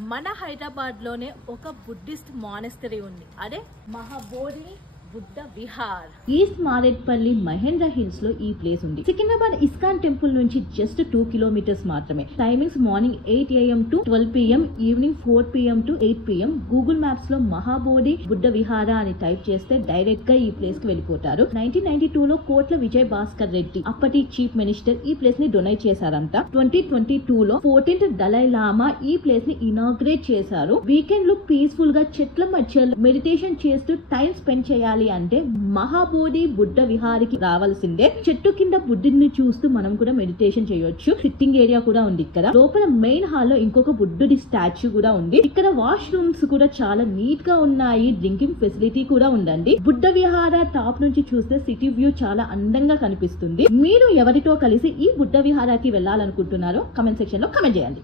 మన హైదరాబాద్ లోనే ఒక బుద్ధిస్ట్ మానెస్టరీ ఉంది, అదే మహాబోధి బుద్ధ విహార్. ఈస్ట్ మారేట్పల్లి మహేంద్ర హిల్స్ లో ఈ ప్లేస్ ఉంది. సికింద్రాబాద్ ఇస్కాన్ టెంపుల్ నుంచి జస్ట్ 2 కిలోమీటర్స్ మాత్రమే. Timings morning 8 AM to 12 PM, evening 4 PM to 8 PM. Google maps లో మహాబోధి బుద్ధ విహార అని టైప్ చేస్తే డైరెక్ట్ గా ఈ ప్లేస్ కి వెళ్ళిపోతారు. 1992 లో కోట్ల విజయ్ భాస్కర్ రెడ్డి అప్పటి చీఫ్ మినిస్టర్ ఈ ప్లేస్ ని డొనేట్ చేశారంట. 2022 లో 14th దలై లామా ఈ ప్లేస్ ని ఇనాగ్రేట్ చేశారు. వీకెండ్ లో పీస్ఫుల్ గా చెట్ల మధ్యలో మెడిటేషన్ చేస్తూ టైం స్పెండ్ చేయాలి అంటే మహాబోధి బుద్ధ విహారికి రావాల్సిందే. చెట్టు కింద బుద్ధుడిని చూస్తూ మనం కూడా మెడిటేషన్ చేయొచ్చు. సిట్టింగ్ ఏరియా కూడా ఉంది ఇక్కడ. లోపల మెయిన్ హాల్ లో ఇంకొక బుద్ధుడి స్టాచ్యూ కూడా ఉంది. ఇక్కడ వాష్ రూమ్స్ కూడా చాలా నీట్ గా ఉన్నాయి. డ్రింకింగ్ ఫెసిలిటీ కూడా ఉందండి. బుద్ధ విహార టాప్ నుంచి చూస్తే సిటీ వ్యూ చాలా అందంగా కనిపిస్తుంది. మీరు ఎవరితో కలిసి ఈ బుద్ధ విహారాకి వెళ్ళాలనుకుంటున్నారో కమెంట్ సెక్షన్ లో కమెంట్ చేయండి.